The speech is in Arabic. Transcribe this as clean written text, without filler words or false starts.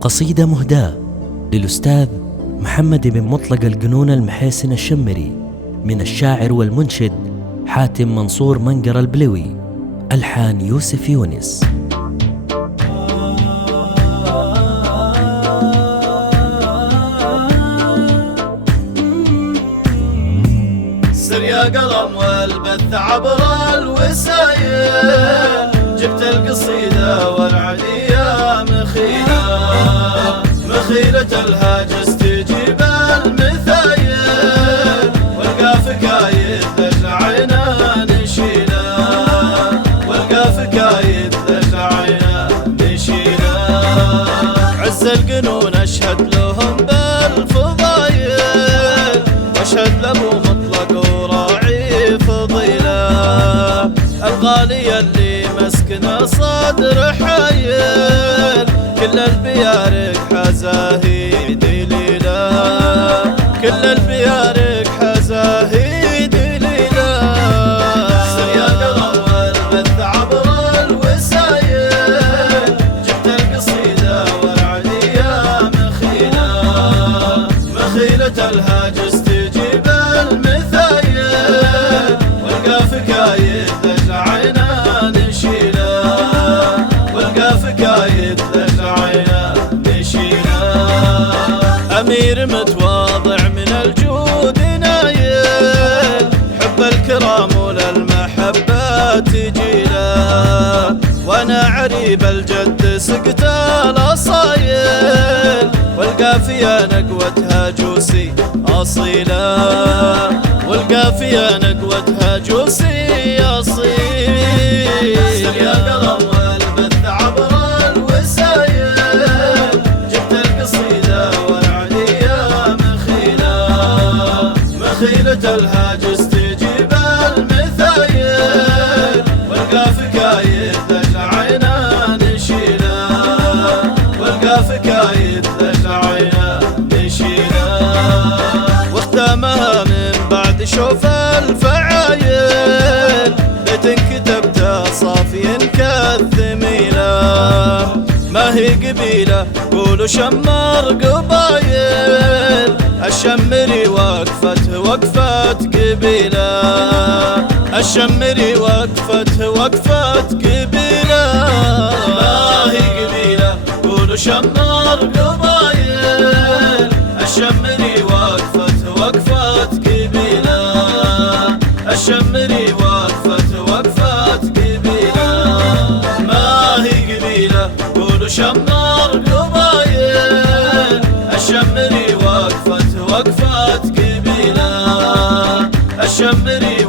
قصيدة مهداة للأستاذ محمد بن مطلق القنون المحيسن الشمري، من الشاعر والمنشد حاتم منصور منقر البلوي، ألحان يوسف يونس. سر يا قلم والبث عبر الوسايل، جبت القصيدة والعليا مخيلة الهاجس تجيب المثايل، والقاف كايد للعينا نشيله، والقاف كايد للعينا نشيله. عز القنون اشهد لهم بالفضايل، واشهد لابو مطلق وراعي فضيله، الغالي اللي مسكن صدر حايل، كل البيارق حزاهي دليله، كل البيارق حزاهي دليله. سر يا قلم والبث عبر الوسايل، جبت القصيدة والعليا مخيلة الهاجس تجيب المثايل، والقاف كايد للعينا نشيله، والقاف كايد للعينا نشيله. أمير متواضع من الجود نايل، حب الكرام وللمحبة تجيله، وانا عريب الجد سقت الاصايل، والقافية نقوتها جوسي اصيله، والقافية نقوتها جوسي اصيل. سر يا قلم والبث عبر الوسايل، جبت القصيدة والعليا مخيلة الهاجس تجيب المثايل، والقاف كايد للعينا نشيله، والقاف كايد للعينا نشيله. واختامها من بعد شوف الفعايل، بيت كتبته صافي كالثميله، ما هي قبيله قولوا شمر قبايل، الشمري وقفة قبيله، الشمري وقفة قبيله، ما هي قبيله قولوا شمر قبايل، الشمري وقفة قبيله، الشمري وقفة قبيله، ما هي قبيله قولوا شمر قبايل، الشمري وقفة قبيله، الشمري